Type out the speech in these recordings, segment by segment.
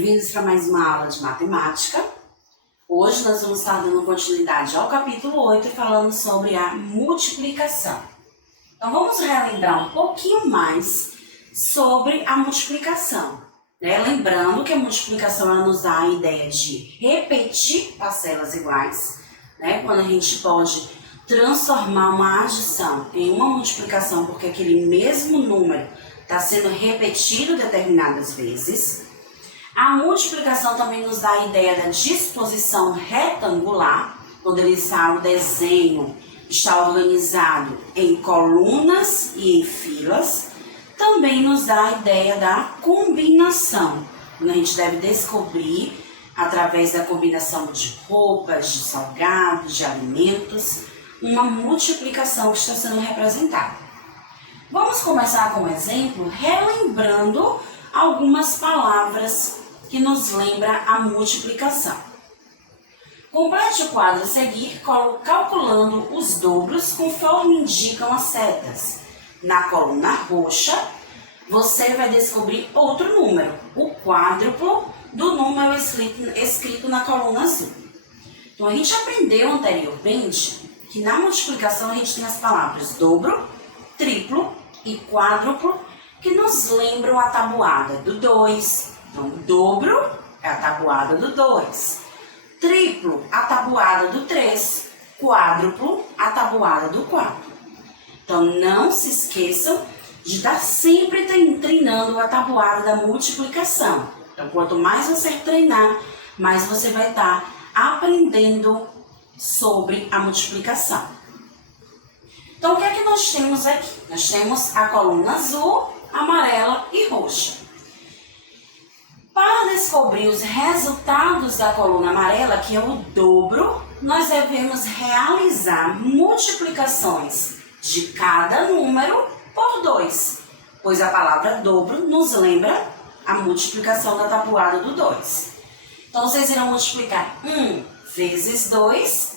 Bem-vindos para mais uma aula de matemática. Hoje nós vamos estar dando continuidade ao capítulo 8, falando sobre a multiplicação. Então vamos relembrar um pouquinho mais sobre a multiplicação. Lembrando que a multiplicação ela nos dá a ideia de repetir parcelas iguais, quando a gente pode transformar uma adição em uma multiplicação, porque aquele mesmo número está sendo repetido determinadas vezes. A multiplicação também nos dá a ideia da disposição retangular, quando o desenho está organizado em colunas e em filas. Também nos dá a ideia da combinação, quando a gente deve descobrir, através da combinação de roupas, de salgados, de alimentos, uma multiplicação que está sendo representada. Vamos começar com um exemplo, relembrando algumas palavras que nos lembram a multiplicação. Complete o quadro a seguir, calculando os dobros conforme indicam as setas. Na coluna roxa, você vai descobrir outro número, o quádruplo do número escrito na coluna azul. Então, a gente aprendeu anteriormente que na multiplicação a gente tem as palavras dobro, triplo e quádruplo, que nos lembram a tabuada do 2. Então, o dobro é a tabuada do 2. Triplo, a tabuada do 3. Quádruplo, a tabuada do 4. Então, não se esqueçam de estar sempre treinando a tabuada da multiplicação. Então, quanto mais você treinar, mais você vai estar aprendendo sobre a multiplicação. Então, o que é que nós temos aqui? Nós temos a coluna azul, amarela e roxa. Para descobrir os resultados da coluna amarela, que é o dobro, nós devemos realizar multiplicações de cada número por 2, pois a palavra dobro nos lembra a multiplicação da tabuada do 2. Então, vocês irão multiplicar 1 vezes 2,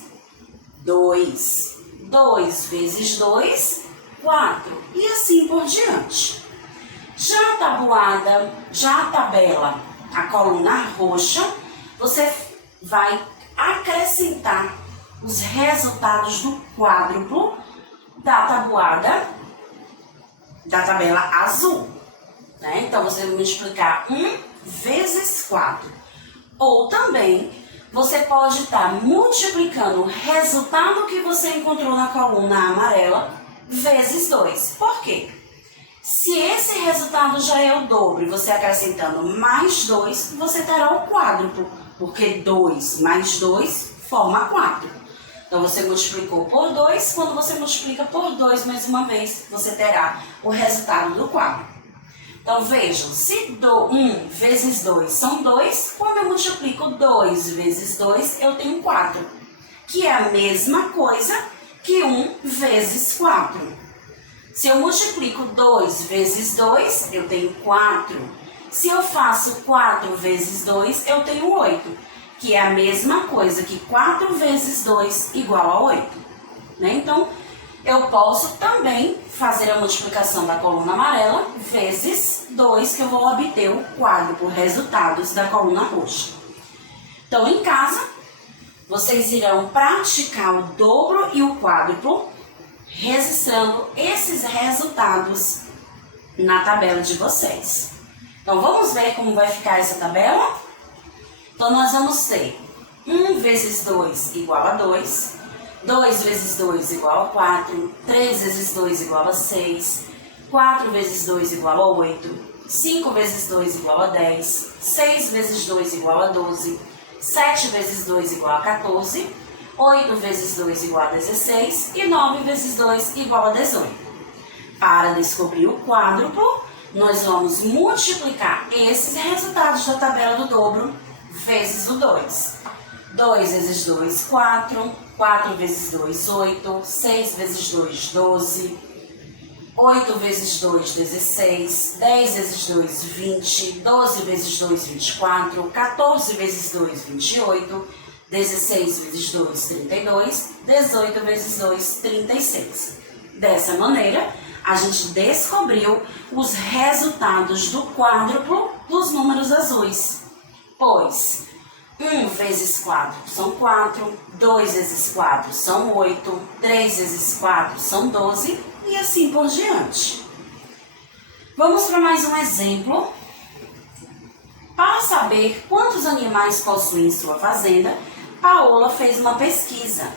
2. 2 vezes 2, 4. E assim por diante. Já a tabuada, já a tabela, a coluna roxa, você vai acrescentar os resultados do quádruplo da tabuada da tabela azul. Então, você vai multiplicar 1 vezes 4. Ou também, você pode estar multiplicando o resultado que você encontrou na coluna amarela vezes 2. Por quê? Se esse resultado já é o dobro e você acrescentando mais 2, você terá o quádruplo, porque 2 mais 2 forma 4. Então, você multiplicou por 2, quando você multiplica por 2 mais uma vez, você terá o resultado do quádruplo. Então, vejam, se 1 vezes 2 são 2, quando eu multiplico 2 vezes 2, eu tenho 4, que é a mesma coisa que 1 vezes 4. Se eu multiplico 2 vezes 2, eu tenho 4. Se eu faço 4 vezes 2, eu tenho 8, que é a mesma coisa que 4 vezes 2 igual a 8. Então, eu posso também fazer a multiplicação da coluna amarela vezes 2, que eu vou obter o quádruplo resultados da coluna roxa. Então, em casa, vocês irão praticar o dobro e o quádruplo, registrando esses resultados na tabela de vocês. Então, vamos ver como vai ficar essa tabela? Então, nós vamos ter 1 vezes 2 igual a 2, 2 vezes 2 igual a 4, 3 vezes 2 igual a 6, 4 vezes 2 igual a 8, 5 vezes 2 igual a 10, 6 vezes 2 igual a 12, 7 vezes 2 igual a 14, 8 vezes 2 igual a 16 e 9 vezes 2 igual a 18. Para descobrir o quádruplo, nós vamos multiplicar esses resultados da tabela do dobro vezes o 2. 2 vezes 2, 4. 4 vezes 2, 8. 6 vezes 2, 12. 8 vezes 2, 16. 10 vezes 2, 20. 12 vezes 2, 24. 14 vezes 2, 28. 16 vezes 2, 32, 18 vezes 2, 36. Dessa maneira, a gente descobriu os resultados do quádruplo dos números azuis. pois 1 vezes 4 são 4, 2 vezes 4 são 8, 3 vezes 4 são 12 e assim por diante. Vamos para mais um exemplo. Para saber quantos animais possuem em sua fazenda, Paola fez uma pesquisa.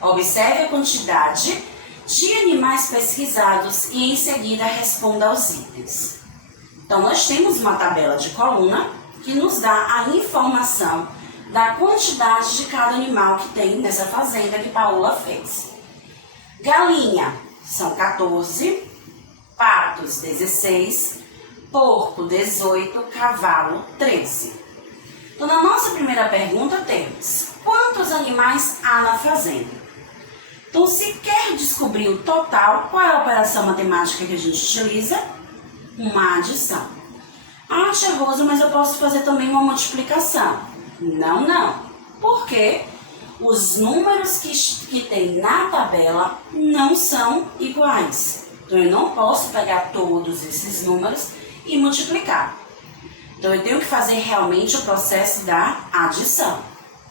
Observe a quantidade de animais pesquisados e em seguida responda aos itens. Então, nós temos uma tabela de coluna que nos dá a informação da quantidade de cada animal que tem nessa fazenda que Paola fez. Galinha são 14, patos 16, porco 18, cavalo 13. Então, na nossa primeira pergunta temos: quantos animais há na fazenda? Então, se quer descobrir o total, qual é a operação matemática que a gente utiliza? Uma adição. Ah, tia Rosa, mas eu posso fazer também uma multiplicação. Não. Porque os números que tem na tabela não são iguais. Então, eu não posso pegar todos esses números e multiplicar. Então, eu tenho que fazer realmente o processo da adição.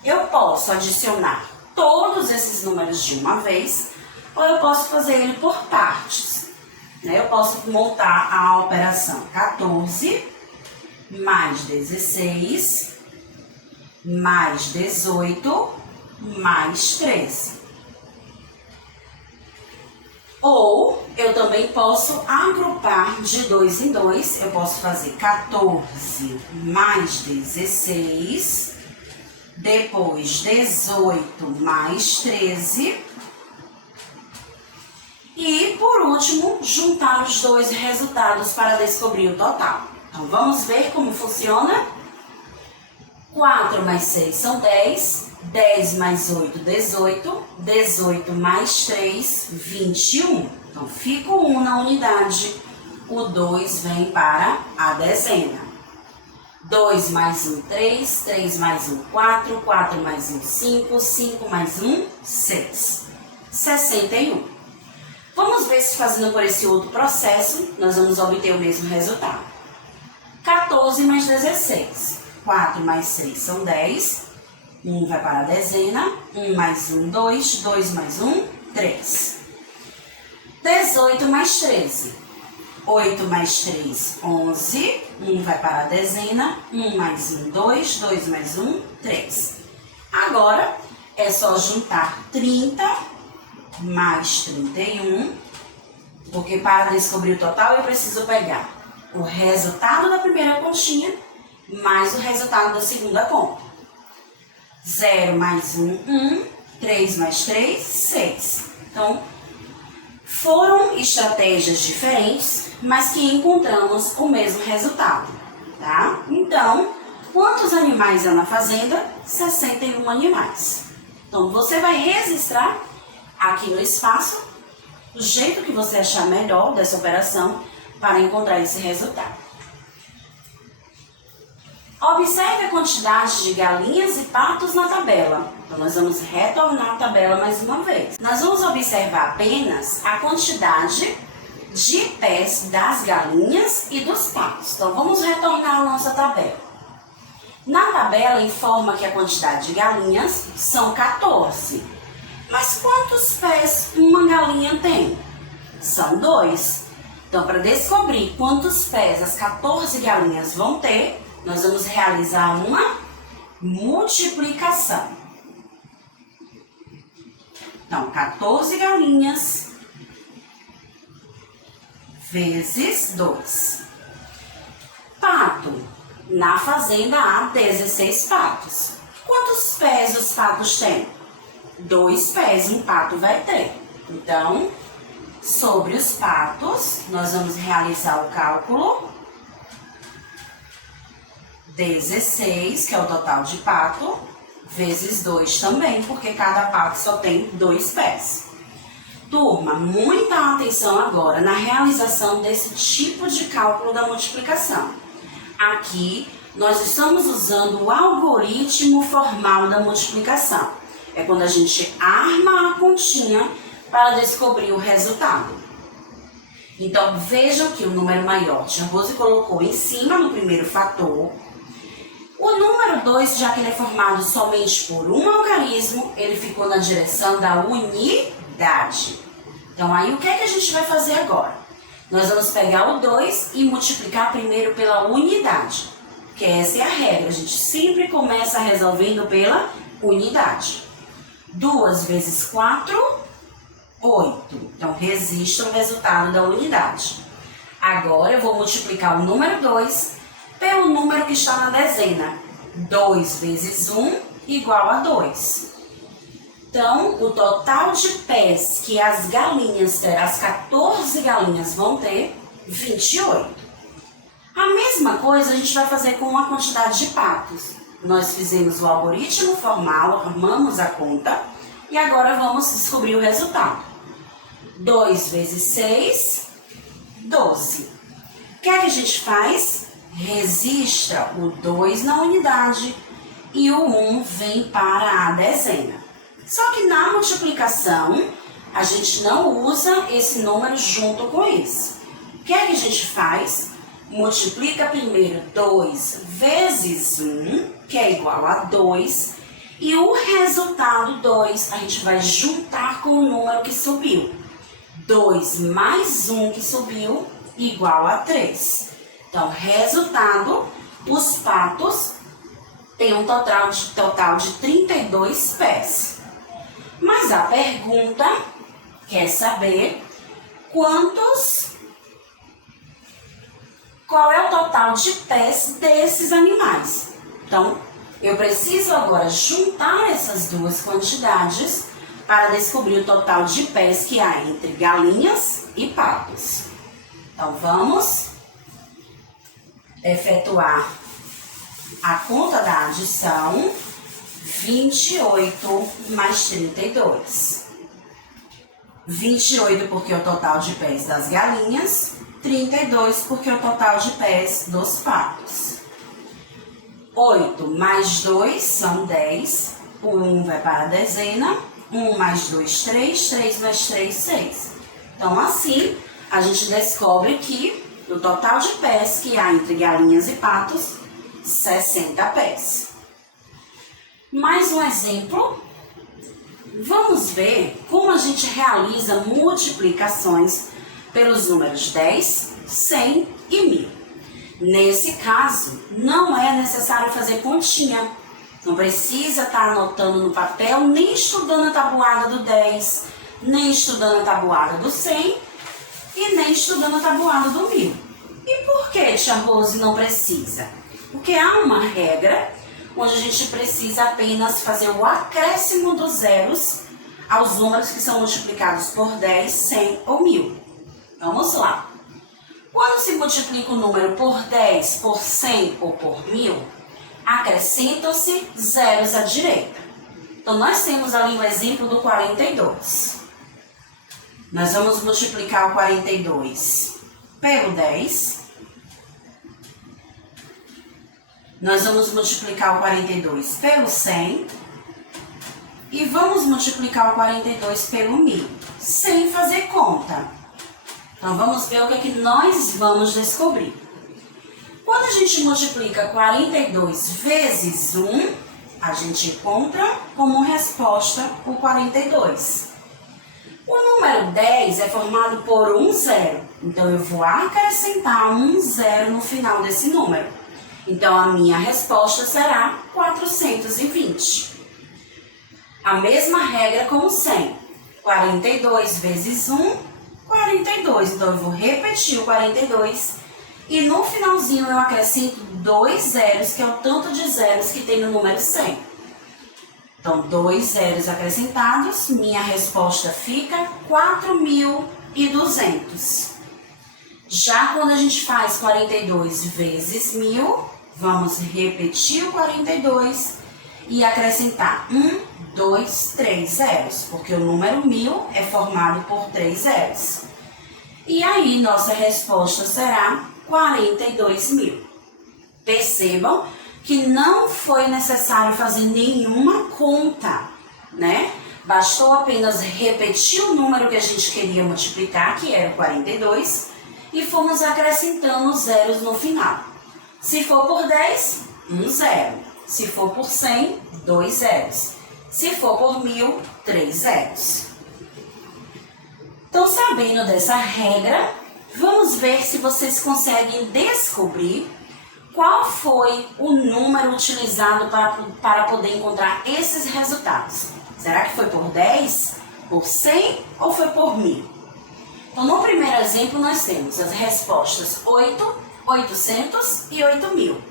Eu posso adicionar todos esses números de uma vez, ou eu posso fazer ele por partes. Eu posso montar a operação 14 mais 16 mais 18 mais 13. Ou eu também posso agrupar de 2 em 2. Eu posso fazer 14 mais 16, depois 18 mais 13 e, por último, juntar os dois resultados para descobrir o total. Então, vamos ver como funciona. 4 mais 6 são 10, 10 mais 8, 18, 18 mais 3, 21. Então, fica o 1 na unidade, o 2 vem para a dezena. 2 mais 1, 3, 3 mais 1, 4, 4 mais 1, 5, 5 mais 1, 6. 61. Vamos ver se fazendo por esse outro processo, nós vamos obter o mesmo resultado. 14 mais 16. 4 mais 6 são 10. 1 vai para a dezena. 1 mais 1, 2. 2 mais 1, 3. 18 mais 13. 8 mais 3, 11. 1 vai para a dezena. 1 mais 1, 2. 2 mais 1, 3. Agora, é só juntar 30 mais 31. Porque para descobrir o total, eu preciso pegar o resultado da primeira continha mais o resultado da segunda conta. 0 mais 1, 1. 3 mais 3, 6. Então, foram estratégias diferentes, mas que encontramos o mesmo resultado, tá? Então, quantos animais há na fazenda? 61 animais. Então, você vai registrar aqui no espaço do jeito que você achar melhor dessa operação para encontrar esse resultado. Observe a quantidade de galinhas e patos na tabela. Então, nós vamos retornar a tabela mais uma vez. Nós vamos observar apenas a quantidade de pés das galinhas e dos patos. Então, vamos retornar a nossa tabela. Na tabela, informa que a quantidade de galinhas são 14. Mas quantos pés uma galinha tem? São 2. Então, para descobrir quantos pés as 14 galinhas vão ter, nós vamos realizar uma multiplicação. Então, 14 galinhas vezes 2. Pato. Na fazenda há 16 patos. Quantos pés os patos têm? 2 pés um pato vai ter. Então, sobre os patos, nós vamos realizar o cálculo. 16, que é o total de pato, vezes 2 também, porque cada pato só tem 2 pés. Turma, muita atenção agora na realização desse tipo de cálculo da multiplicação. Aqui, nós estamos usando o algoritmo formal da multiplicação. É quando a gente arma a continha para descobrir o resultado. Então, vejam que o número maior, tia Rose colocou em cima no primeiro fator. O número 2, já que ele é formado somente por um algarismo, ele ficou na direção da unidade. Então, aí o que é que a gente vai fazer agora? Nós vamos pegar o 2 e multiplicar primeiro pela unidade, que essa é a regra. A gente sempre começa resolvendo pela unidade. 2 vezes 4, 8. Então, resista o resultado da unidade. Agora, eu vou multiplicar o número 2 pelo número que está na dezena. 2 vezes 1 igual a 2. Então, o total de pés que as galinhas, as 14 galinhas vão ter, 28. A mesma coisa a gente vai fazer com a quantidade de patos. Nós fizemos o algoritmo formal, armamos a conta e agora vamos descobrir o resultado. 2 vezes 6, 12. O que é que a gente faz? Resista o 2 na unidade e o 1 vem para a dezena. Só que na multiplicação, a gente não usa esse número junto com esse. O que é que a gente faz? Multiplica primeiro 2 vezes 1, que é igual a 2, e o resultado 2 a gente vai juntar com o número que subiu. 2 mais 1 que subiu, igual a 3. Então, resultado, os patos têm um total de 32 pés. Mas a pergunta quer saber qual é o total de pés desses animais. Então, eu preciso agora juntar essas duas quantidades para descobrir o total de pés que há entre galinhas e patos. Então, vamos efetuar a conta da adição. 28 mais 32. 28 porque é o total de pés das galinhas, 32 porque é o total de pés dos patos. 8 mais 2 são 10, o 1 vai para a dezena, 1 mais 2, 3, 3 mais 3, 6. Então, assim, a gente descobre que o total de pés que há entre galinhas e patos, 60 pés. Mais um exemplo. Vamos ver como a gente realiza multiplicações pelos números 10, 100 e 1000. Nesse caso, não é necessário fazer continha. Não precisa estar anotando no papel, nem estudando a tabuada do 10, nem estudando a tabuada do 100 e nem estudando a tabuada do 1000. E por que, tia Rose, não precisa? Porque há uma regra onde a gente precisa apenas fazer o acréscimo dos zeros aos números que são multiplicados por 10, 100 ou 1000. Vamos lá. Quando se multiplica o número por 10, por 100 ou por 1000, acrescentam-se zeros à direita. Então, nós temos ali o exemplo do 42. Nós vamos multiplicar o 42 pelo 10. Nós vamos multiplicar o 42 pelo 100 e vamos multiplicar o 42 pelo 1000, sem fazer conta. Então, vamos ver o que é que nós vamos descobrir. Quando a gente multiplica 42 vezes 1, a gente encontra como resposta o 42. O número 10 é formado por um zero, então eu vou acrescentar um zero no final desse número. Então, a minha resposta será 420. A mesma regra com o 100. 42 vezes 1, 42. Então, eu vou repetir o 42 e no finalzinho eu acrescento 2 zeros, que é o tanto de zeros que tem no número 100. Então, 2 zeros acrescentados, minha resposta fica 4.200. Já quando a gente faz 42 vezes 1000, vamos repetir o 42 e acrescentar 1, 2, 3 zeros, porque o número 1000 é formado por 3 zeros. E aí, nossa resposta será 42.000. Percebam que não foi necessário fazer nenhuma conta, né? Bastou apenas repetir o número que a gente queria multiplicar, que era o 42, e fomos acrescentando os zeros no final. Se for por 10, 1 zero. Se for por 100, 2 zeros. Se for por 1000, 3 zeros. Então, sabendo dessa regra, vamos ver se vocês conseguem descobrir qual foi o número utilizado para poder encontrar esses resultados. Será que foi por 10, por 100 ou foi por 1000? Então, no primeiro exemplo, nós temos as respostas 8, 800 e 8000.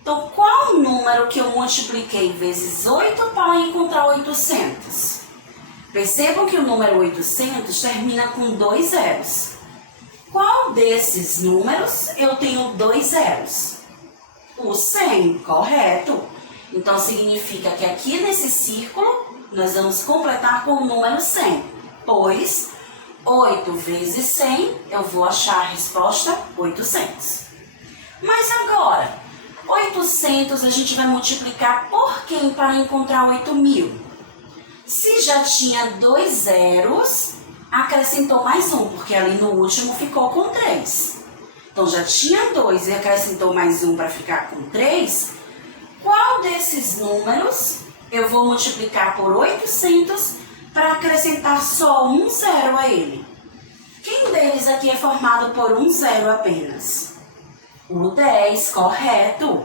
Então, qual o número que eu multipliquei vezes 8 para encontrar 800? Percebam que o número 800 termina com 2 zeros. Qual desses números eu tenho 2 zeros? O 100, correto. Então, significa que aqui nesse círculo, nós vamos completar com o número 100, pois 8 vezes 100, eu vou achar a resposta 800. Mas agora, 800 a gente vai multiplicar por quem para encontrar 8000? Se já tinha 2 zeros, acrescentou mais um, porque ali no último ficou com 3. Então, já tinha 2 e acrescentou mais um para ficar com 3. Qual desses números eu vou multiplicar por 800 para acrescentar só um zero a ele? Quem deles aqui é formado por um zero apenas? O 10, correto.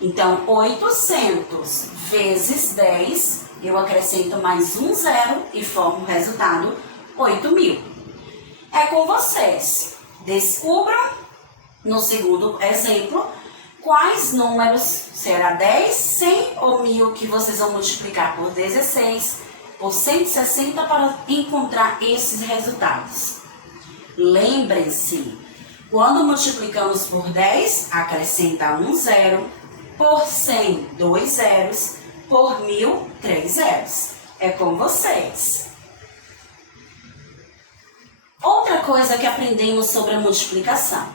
Então, 800 vezes 10, eu acrescento mais um zero e formo o resultado 8000. É com vocês. Descubram, no segundo exemplo, quais números, será 10, 100 ou 1000, que vocês vão multiplicar por 16, por 160 para encontrar esses resultados. Lembrem-se, quando multiplicamos por 10, acrescenta um zero, por 100, 2 zeros, por 1000, 3 zeros. É com vocês. Outra coisa que aprendemos sobre a multiplicação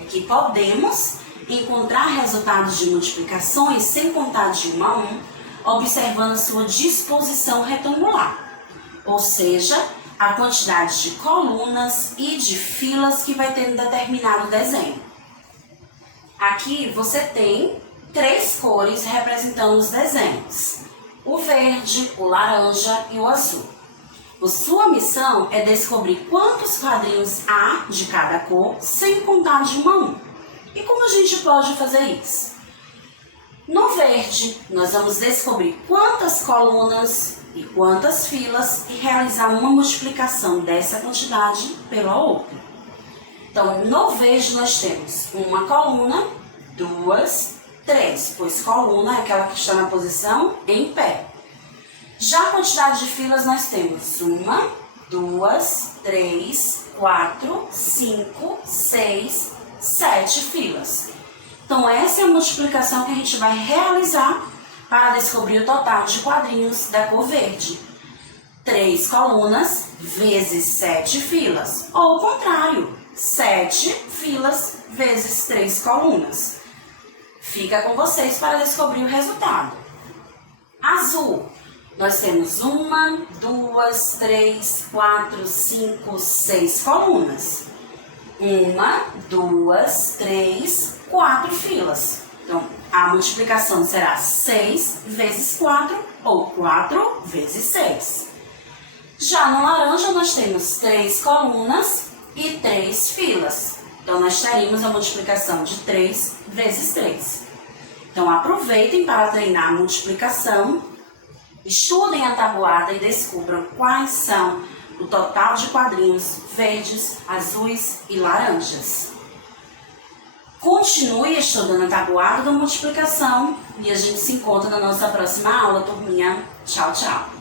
é que podemos encontrar resultados de multiplicações sem contar de 1 a 1, observando sua disposição retangular, ou seja, a quantidade de colunas e de filas que vai ter em determinado desenho. Aqui você tem 3 cores representando os desenhos: o verde, o laranja e o azul. Sua missão é descobrir quantos quadrinhos há de cada cor, sem contar de 1 a 1. E como a gente pode fazer isso? No verde, nós vamos descobrir quantas colunas e quantas filas e realizar uma multiplicação dessa quantidade pela outra. Então, no verde nós temos uma coluna, 2, 3, pois coluna é aquela que está na posição em pé. Já a quantidade de filas nós temos 1, 2, 3, 4, 5, 6, 7 filas. Então, essa é a multiplicação que a gente vai realizar para descobrir o total de quadrinhos da cor verde. 3 colunas vezes 7 filas. Ou o contrário, 7 filas vezes 3 colunas. Fica com vocês para descobrir o resultado. Azul. Nós temos 1, 2, 3, 4, 5, 6 colunas. 1, 2, 3, 4 filas. Então, a multiplicação será 6 vezes 4 ou 4 vezes 6. Já no laranja, nós temos 3 colunas e 3 filas. Então, nós teremos a multiplicação de 3 vezes 3. Então, aproveitem para treinar a multiplicação. Estudem a tabuada e descubram quais são o total de quadrinhos verdes, azuis e laranjas. Continue estudando a tabuada da multiplicação e a gente se encontra na nossa próxima aula, turminha. Tchau, tchau!